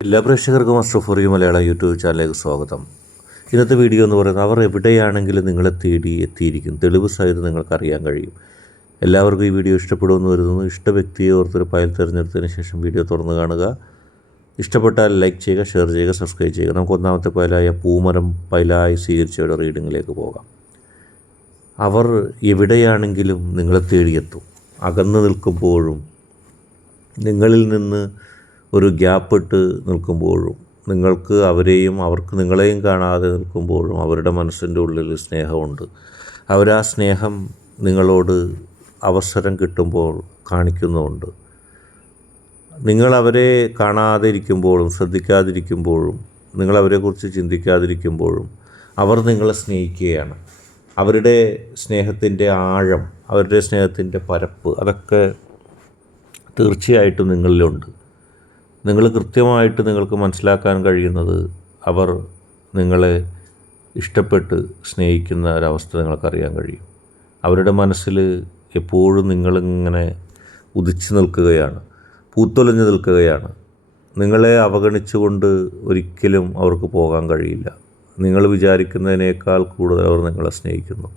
എല്ലാ പ്രേക്ഷകർക്കും അസ്ട്രോഫോറി മലയാളം യൂട്യൂബ് ചാനലിലേക്ക് സ്വാഗതം. ഇന്നത്തെ വീഡിയോ എന്ന് പറയുന്നത് അവർ എവിടെയാണെങ്കിലും നിങ്ങളെ തേടി എത്തിയിരിക്കും. തെളിവ് സഹിതം നിങ്ങൾക്കറിയാൻ കഴിയും. എല്ലാവർക്കും ഈ വീഡിയോ ഇഷ്ടപ്പെടുമെന്ന് കരുതുന്നു. ഇഷ്ട വ്യക്തിയെ ഓർത്തൊരു ഫയൽ തിരഞ്ഞെടുത്തതിന് ശേഷം വീഡിയോ തുറന്ന് കാണുക. ഇഷ്ടപ്പെട്ടാൽ ലൈക്ക് ചെയ്യുക, ഷെയർ ചെയ്യുക, സബ്സ്ക്രൈബ് ചെയ്യുക. നമുക്ക് ഒന്നാമത്തെ ഫയലായ പൂമരം ഫയലായി സ്വീകരിച്ചവരുടെ റീഡിങ്ങിലേക്ക് പോകാം. അവർ എവിടെയാണെങ്കിലും നിങ്ങളെ തേടിയെത്തും. അകന്നു നിൽക്കുമ്പോഴും നിങ്ങളിൽ നിന്ന് ഒരു ഗ്യാപ്പിട്ട് നിൽക്കുമ്പോഴും നിങ്ങൾക്ക് അവരെയും അവർക്ക് നിങ്ങളെയും കാണാതെ നിൽക്കുമ്പോഴും അവരുടെ മനസ്സിൻ്റെ ഉള്ളിൽ സ്നേഹമുണ്ട്. അവരാ സ്നേഹം നിങ്ങളോട് അവസരം കിട്ടുമ്പോൾ കാണിക്കുന്നുമുണ്ട്. നിങ്ങളവരെ കാണാതെ ഇരിക്കുമ്പോഴും ശ്രദ്ധിക്കാതിരിക്കുമ്പോഴും നിങ്ങളവരെക്കുറിച്ച് ചിന്തിക്കാതിരിക്കുമ്പോഴും അവർ നിങ്ങളെ സ്നേഹിക്കുകയാണ്. അവരുടെ സ്നേഹത്തിൻ്റെ ആഴം, അവരുടെ സ്നേഹത്തിൻ്റെ പരപ്പ് അതൊക്കെ തീർച്ചയായിട്ടും നിങ്ങളിലുണ്ട്. നിങ്ങൾ കൃത്യമായിട്ട് നിങ്ങൾക്ക് മനസ്സിലാക്കാൻ കഴിയുന്നത് അവർ നിങ്ങളെ ഇഷ്ടപ്പെട്ട് സ്നേഹിക്കുന്ന ഒരവസ്ഥ നിങ്ങൾക്കറിയാൻ കഴിയും. അവരുടെ മനസ്സിൽ എപ്പോഴും നിങ്ങളിങ്ങനെ ഉദിച്ചു നിൽക്കുകയാണ്, പൂത്തൊലിഞ്ഞു നിൽക്കുകയാണ്. നിങ്ങളെ അവഗണിച്ചുകൊണ്ട് ഒരിക്കലും അവർക്ക് പോകാൻ കഴിയില്ല. നിങ്ങൾ വിചാരിക്കുന്നതിനേക്കാൾ കൂടുതൽ അവർ നിങ്ങളെ സ്നേഹിക്കുന്നു.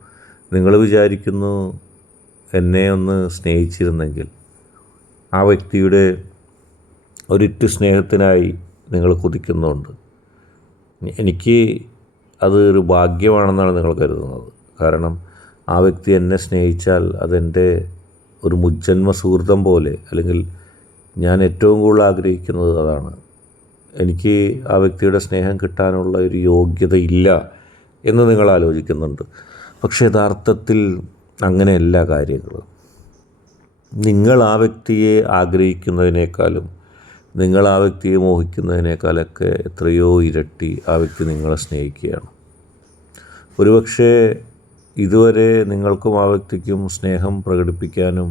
നിങ്ങൾ വിചാരിക്കുന്നു, എന്നെ ഒന്ന് സ്നേഹിച്ചിരുന്നെങ്കിൽ, ആ വ്യക്തിയുടെ ഒരിറ്റു സ്നേഹത്തിനായി നിങ്ങൾ കൊതിക്കുന്നുണ്ട്. എനിക്ക് അത് ഒരു ഭാഗ്യമാണെന്നാണ് നിങ്ങൾ കരുതുന്നത്. കാരണം ആ വ്യക്തി എന്നെ സ്നേഹിച്ചാൽ അതെൻ്റെ ഒരു മുജ്ജന്മ സുഹൃതം പോലെ, അല്ലെങ്കിൽ ഞാൻ ഏറ്റവും കൂടുതൽ ആഗ്രഹിക്കുന്നത് അതാണ്. എനിക്ക് ആ വ്യക്തിയുടെ സ്നേഹം കിട്ടാനുള്ള ഒരു യോഗ്യതയില്ല എന്ന് നിങ്ങൾ ആലോചിക്കുന്നുണ്ട്. പക്ഷേ യഥാർത്ഥത്തിൽ അങ്ങനെയല്ല കാര്യങ്ങൾ. നിങ്ങൾ ആ വ്യക്തിയെ ആഗ്രഹിക്കുന്നതിനേക്കാളും നിങ്ങൾ ആ വ്യക്തിയെ മോഹിക്കുന്നതിനേക്കാളൊക്കെ എത്രയോ ഇരട്ടി ആ വ്യക്തി നിങ്ങളെ സ്നേഹിക്കുകയാണ്. ഒരുപക്ഷെ ഇതുവരെ നിങ്ങൾക്കും ആ വ്യക്തിക്കും സ്നേഹം പ്രകടിപ്പിക്കാനും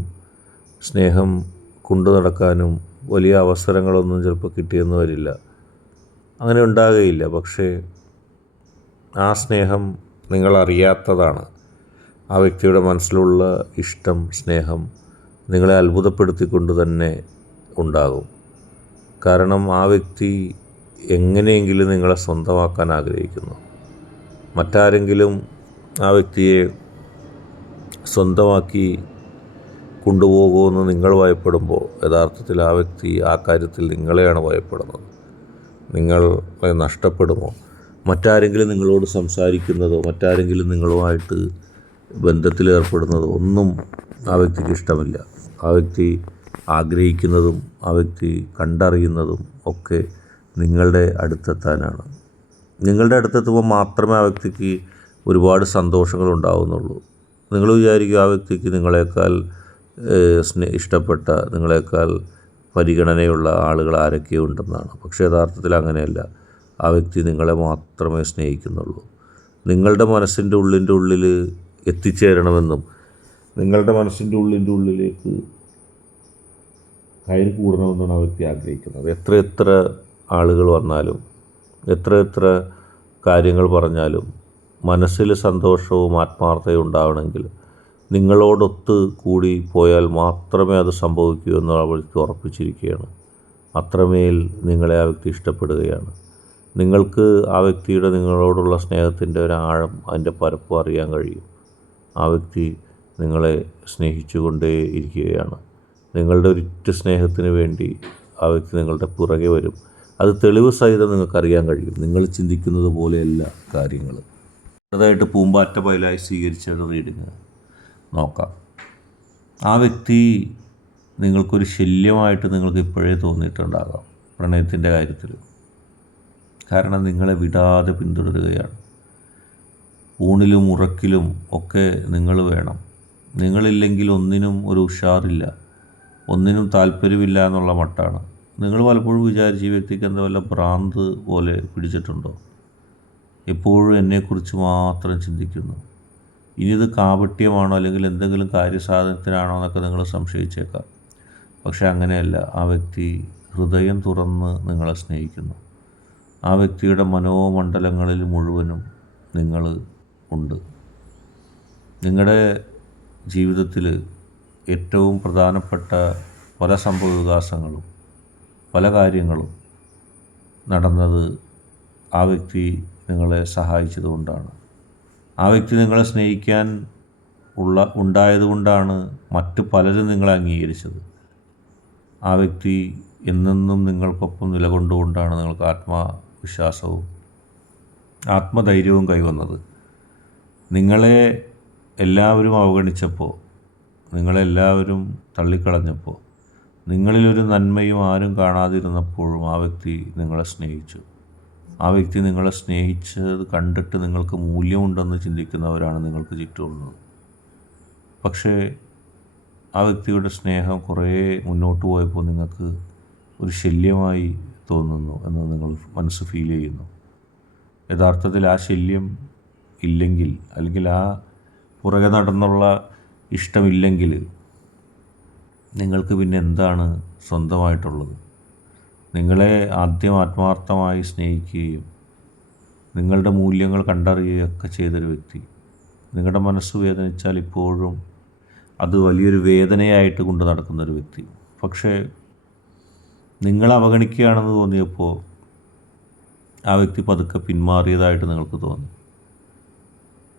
സ്നേഹം കൊണ്ടു നടക്കാനും വലിയ അവസരങ്ങളൊന്നും ചിലപ്പോൾ കിട്ടിയെന്ന് വരില്ല, അങ്ങനെ ഉണ്ടാകുകയില്ല. പക്ഷേ ആ സ്നേഹം നിങ്ങളറിയാത്തതാണ്. ആ വ്യക്തിയുടെ മനസ്സിലുള്ള ഇഷ്ടം, സ്നേഹം നിങ്ങളെ അത്ഭുതപ്പെടുത്തിക്കൊണ്ട് തന്നെ ഉണ്ടാകും. കാരണം ആ വ്യക്തി എങ്ങനെയെങ്കിലും നിങ്ങളെ സ്വന്തമാക്കാൻ ആഗ്രഹിക്കുന്നു. മറ്റാരെങ്കിലും ആ വ്യക്തിയെ സ്വന്തമാക്കി കൊണ്ടുപോകുമെന്ന് നിങ്ങൾ ഭയപ്പെടുമ്പോൾ യഥാർത്ഥത്തിൽ ആ വ്യക്തി ആ കാര്യത്തിൽ നിങ്ങളെയാണ് ഭയപ്പെടുന്നത്. നിങ്ങളെ നഷ്ടപ്പെടുമോ, മറ്റാരെങ്കിലും നിങ്ങളോട് സംസാരിക്കുന്നതോ മറ്റാരെങ്കിലും നിങ്ങളുമായിട്ട് ബന്ധത്തിലേർപ്പെടുന്നതോ ഒന്നും ആ വ്യക്തിക്ക് ഇഷ്ടമില്ല. ആ വ്യക്തി ആഗ്രഹിക്കുന്നതും ആ വ്യക്തി കണ്ടറിയുന്നതും ഒക്കെ നിങ്ങളുടെ അടുത്തെത്താനാണ്. നിങ്ങളുടെ അടുത്തെത്തുമ്പോൾ മാത്രമേ ആ വ്യക്തിക്ക് ഒരുപാട് സന്തോഷങ്ങൾ ഉണ്ടാകുന്നുള്ളൂ. നിങ്ങൾ വിചാരിക്കും ആ വ്യക്തിക്ക് നിങ്ങളെക്കാൾ ഇഷ്ടപ്പെട്ട, നിങ്ങളെക്കാൾ പരിഗണനയുള്ള ആളുകൾ ആരൊക്കെയോ ഉണ്ടെന്നാണ്. പക്ഷേ യഥാർത്ഥത്തിൽ അങ്ങനെയല്ല. ആ വ്യക്തി നിങ്ങളെ മാത്രമേ സ്നേഹിക്കുന്നുള്ളൂ. നിങ്ങളുടെ മനസ്സിൻ്റെ ഉള്ളിൽ എത്തിച്ചേരണമെന്നും നിങ്ങളുടെ മനസ്സിൻ്റെ ഉള്ളിലേക്ക് കയറി കൂടണമെന്നാണ് ആ വ്യക്തി ആഗ്രഹിക്കുന്നത്. എത്ര ആളുകൾ വന്നാലും എത്ര കാര്യങ്ങൾ പറഞ്ഞാലും മനസ്സിൽ സന്തോഷവും ആത്മാർത്ഥതയും ഉണ്ടാവണമെങ്കിൽ നിങ്ങളോടൊത്ത് കൂടി പോയാൽ മാത്രമേ അത് സംഭവിക്കൂ എന്ന് ആ വ്യക്തി ഉറപ്പിച്ചിരിക്കുകയാണ്. അത്രമേൽ നിങ്ങളെ ആ വ്യക്തി ഇഷ്ടപ്പെടുകയാണ്. നിങ്ങൾക്ക് ആ വ്യക്തിയുടെ നിങ്ങളോടുള്ള സ്നേഹത്തിൻ്റെ ഒരു ആഴം, അതിൻ്റെ പരപ്പ് അറിയാൻ കഴിയും. ആ വ്യക്തി നിങ്ങളെ സ്നേഹിച്ചുകൊണ്ടേ ഇരിക്കുകയാണ്. നിങ്ങളുടെ ഒരിറ്റ സ്നേഹത്തിന് വേണ്ടി ആ വ്യക്തി നിങ്ങളുടെ പുറകെ വരും. അത് തെളിവ് സഹിതം നിങ്ങൾക്കറിയാൻ കഴിയും. നിങ്ങൾ ചിന്തിക്കുന്നത് പോലെയല്ല കാര്യങ്ങൾ. അതായിട്ട് പൂമ്പാറ്റ പൈലായി സ്വീകരിച്ച റീഡിങ് നോക്കാം. ആ വ്യക്തി നിങ്ങൾക്കൊരു ശല്യമായിട്ട് നിങ്ങൾക്ക് ഇപ്പോഴേ തോന്നിയിട്ടുണ്ടാകാം പ്രണയത്തിൻ്റെ കാര്യത്തിൽ. കാരണം നിങ്ങളെ വിടാതെ പിന്തുടരുകയാണ്. ഊണിലും ഉറക്കിലും ഒക്കെ നിങ്ങൾ വേണം. നിങ്ങളില്ലെങ്കിൽ ഒന്നിനും ഒരു ഉഷാറില്ല, ഒന്നിനും താല്പര്യമില്ല എന്നുള്ള മട്ടാണ്. നിങ്ങൾ പലപ്പോഴും വിചാരിച്ച് ഈ വ്യക്തിക്ക് എന്താ വല്ല ഭ്രാന്ത് പോലെ പിടിച്ചിട്ടുണ്ടോ? എപ്പോഴും എന്നെക്കുറിച്ച് മാത്രം ചിന്തിക്കുന്നു. ഇനി ഇത് കാപട്യമാണോ അല്ലെങ്കിൽ എന്തെങ്കിലും കാര്യസാധനത്തിനാണോ എന്നൊക്കെ നിങ്ങൾ സംശയിച്ചേക്കാം. പക്ഷെ അങ്ങനെയല്ല. ആ വ്യക്തി ഹൃദയം തുറന്ന് നിങ്ങളെ സ്നേഹിക്കുന്നു. ആ വ്യക്തിയുടെ മനോമണ്ഡലങ്ങളിൽ മുഴുവനും നിങ്ങൾ ഉണ്ട്. നിങ്ങളുടെ ജീവിതത്തിൽ ഏറ്റവും പ്രധാനപ്പെട്ട പല സംഭവവികാസങ്ങളും പല കാര്യങ്ങളും നടന്നത് ആ വ്യക്തി നിങ്ങളെ സഹായിച്ചതുകൊണ്ടാണ്. ആ വ്യക്തി നിങ്ങളെ സ്നേഹിക്കാൻ ഉണ്ടായതുകൊണ്ടാണ് മറ്റു പലരും നിങ്ങളെ അംഗീകരിച്ചത്. ആ വ്യക്തി എന്നെന്നും നിങ്ങൾക്കൊപ്പം നിലകൊണ്ടുകൊണ്ടാണ് നിങ്ങൾക്ക് ആത്മവിശ്വാസവും ആത്മധൈര്യവും കൈവന്നത്. നിങ്ങളെ എല്ലാവരും അവഗണിച്ചപ്പോൾ, നിങ്ങളെല്ലാവരും തള്ളിക്കളഞ്ഞപ്പോൾ, നിങ്ങളിലൊരു നന്മയും ആരും കാണാതിരുന്നപ്പോഴും ആ വ്യക്തി നിങ്ങളെ സ്നേഹിച്ചു. ആ വ്യക്തി നിങ്ങളെ സ്നേഹിച്ചത് കണ്ടിട്ട് നിങ്ങൾക്ക് മൂല്യമുണ്ടെന്ന് ചിന്തിക്കുന്നവരാണ് നിങ്ങൾക്ക് ചുറ്റുമുള്ളത്. പക്ഷേ ആ വ്യക്തിയുടെ സ്നേഹം കുറേ മുന്നോട്ട് പോയപ്പോൾ നിങ്ങൾക്ക് ഒരു ശല്യമായി തോന്നുന്നു എന്ന് നിങ്ങൾ മനസ്സ് ഫീൽ ചെയ്യുന്നു. യഥാർത്ഥത്തിൽ ആ ശല്യം ഇല്ലെങ്കിൽ, അല്ലെങ്കിൽ ആ പുറകെ നടന്നുള്ള ഇഷ്ടമില്ലെങ്കിൽ നിങ്ങൾക്ക് പിന്നെ എന്താണ് സ്വന്തമായിട്ടുള്ളത്? നിങ്ങളെ ആദ്യം ആത്മാർത്ഥമായി സ്നേഹിക്കുകയും നിങ്ങളുടെ മൂല്യങ്ങൾ കണ്ടറിയുകയൊക്കെ ചെയ്തൊരു വ്യക്തി, നിങ്ങളുടെ മനസ്സ് വേദനിച്ചാൽ ഇപ്പോഴും അത് വലിയൊരു വേദനയായിട്ട് കൊണ്ട് നടക്കുന്നൊരു വ്യക്തി, പക്ഷേ നിങ്ങൾ അവഗണിക്കുകയാണെന്ന് തോന്നിയപ്പോൾ ആ വ്യക്തി പതുക്കെ പിന്മാറിയതായിട്ട് നിങ്ങൾക്ക് തോന്നി.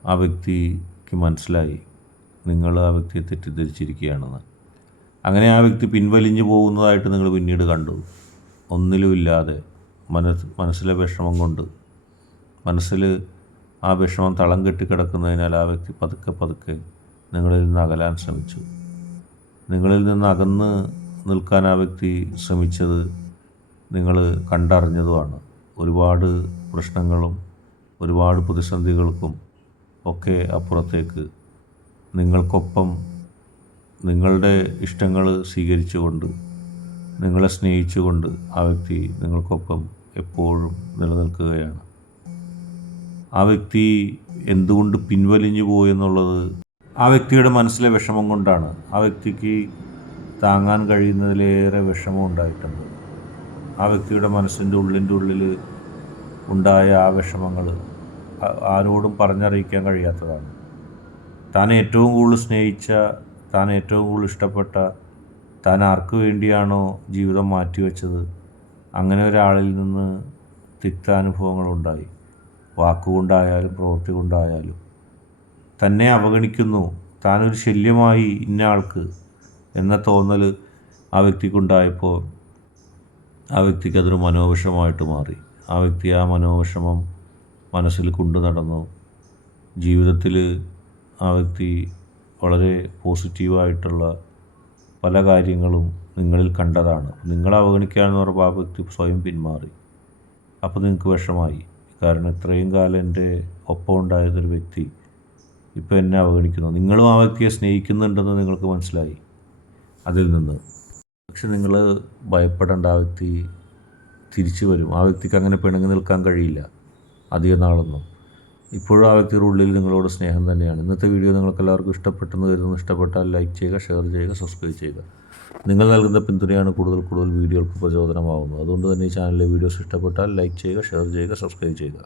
ആ വ്യക്തിക്ക് മനസ്സിലായി നിങ്ങൾ ആ വ്യക്തിയെ തെറ്റിദ്ധരിച്ചിരിക്കുകയാണെന്ന്. അങ്ങനെ ആ വ്യക്തി പിൻവലിഞ്ഞു പോകുന്നതായിട്ട് നിങ്ങൾ പിന്നീട് കണ്ടു. ഒന്നിലുമില്ലാതെ മനസ്സിലെ വിഷമം കൊണ്ട്, മനസ്സിൽ ആ വിഷമം തളം കെട്ടിക്കിടക്കുന്നതിനാൽ ആ വ്യക്തി പതുക്കെ നിങ്ങളിൽ നിന്ന് അകലാൻ ശ്രമിച്ചു. നിങ്ങളിൽ നിന്ന് അകന്ന് നിൽക്കാൻ ആ വ്യക്തി ശ്രമിച്ചത് നിങ്ങൾ കണ്ടറിഞ്ഞതുമാണ്. ഒരുപാട് പ്രശ്നങ്ങളും ഒരുപാട് പ്രതിസന്ധികൾക്കും ഒക്കെ അപ്പുറത്തേക്ക് നിങ്ങൾക്കൊപ്പം നിങ്ങളുടെ ഇഷ്ടങ്ങൾ സ്വീകരിച്ചുകൊണ്ട്, നിങ്ങളെ സ്നേഹിച്ചുകൊണ്ട് ആ വ്യക്തി നിങ്ങൾക്കൊപ്പം എപ്പോഴും നിലനിൽക്കുകയാണ്. ആ വ്യക്തി എന്തുകൊണ്ട് പിൻവലിഞ്ഞു പോയെന്നുള്ളത് ആ വ്യക്തിയുടെ മനസ്സിലെ വിഷമം കൊണ്ടാണ്. ആ വ്യക്തിക്ക് താങ്ങാൻ കഴിയുന്നതിലേറെ വിഷമം ഉണ്ടായിട്ടുണ്ട്. ആ വ്യക്തിയുടെ മനസ്സിൻ്റെ ഉള്ളിൽ ഉണ്ടായ ആ വിഷമങ്ങൾ ആരോടും പറഞ്ഞറിയിക്കാൻ കഴിയാത്തതാണ്. താൻ ഏറ്റവും കൂടുതൽ സ്നേഹിച്ച, താൻ ഏറ്റവും കൂടുതൽ ഇഷ്ടപ്പെട്ട, താൻ ആർക്ക് വേണ്ടിയാണോ ജീവിതം മാറ്റിവെച്ചത്, അങ്ങനെ ഒരാളിൽ നിന്ന് തിക്താനുഭവങ്ങളുണ്ടായി. വാക്കുകൊണ്ടായാലും പ്രവൃത്തി കൊണ്ടായാലും തന്നെ അവഗണിക്കുന്നു, താനൊരു ശല്യമായി ഇന്ന ആൾക്ക് എന്ന തോന്നൽ ആ വ്യക്തിക്കുണ്ടായപ്പോൾ ആ വ്യക്തിക്ക് അതൊരു മനോവിഷമമായിട്ട് മാറി. ആ വ്യക്തി ആ മനോവിഷമം മനസ്സിൽ കൊണ്ടു നടന്നു. ജീവിതത്തിൽ ആ വ്യക്തി വളരെ പോസിറ്റീവായിട്ടുള്ള പല കാര്യങ്ങളും നിങ്ങളിൽ കണ്ടതാണ്. നിങ്ങളെ അവഗണിക്കുകയാണെന്ന് പറഞ്ഞപ്പോൾ ആ വ്യക്തി സ്വയം പിന്മാറി. അപ്പോൾ നിങ്ങൾക്ക് വിഷമായി. കാരണം ഇത്രയും കാലം എൻ്റെ ഒപ്പം ഉണ്ടായതൊരു വ്യക്തി ഇപ്പോൾ എന്നെ അവഗണിക്കുന്നു. നിങ്ങളും ആ വ്യക്തിയെ സ്നേഹിക്കുന്നുണ്ടെന്ന് നിങ്ങൾക്ക് മനസ്സിലായി അതിൽ നിന്ന്. പക്ഷെ നിങ്ങൾ ഭയപ്പെടേണ്ട, ആ വ്യക്തി തിരിച്ചു വരും. ആ വ്യക്തിക്ക് അങ്ങനെ പിണങ്ങി നിൽക്കാൻ കഴിയില്ല അധികം നാളൊന്നും. ഇപ്പോഴും ആ വ്യക്തിയുടെ ഉള്ളിൽ നിങ്ങളോട് സ്നേഹം തന്നെയാണ്. ഇന്നത്തെ വീഡിയോ നിങ്ങൾക്ക് എല്ലാവർക്കും ഇഷ്ടപ്പെട്ടെന്ന് കരുതുന്നു. ഇഷ്ടപ്പെട്ടാൽ ലൈക്ക് ചെയ്യുക, ഷെയർ ചെയ്യുക, സബ്സ്ക്രൈബ് ചെയ്യുക. നിങ്ങൾ നൽകുന്ന പിന്തുണയാണ് കൂടുതൽ വീഡിയോകൾക്ക് പ്രചോദനമാകുന്നത്. അതുകൊണ്ട് തന്നെ ഈ ചാനലിലെ വീഡിയോസ് ഇഷ്ടപ്പെട്ടാൽ ലൈക്ക് ചെയ്യുക, ഷെയർ ചെയ്യുക, സബ്സ്ക്രൈബ് ചെയ്യുക.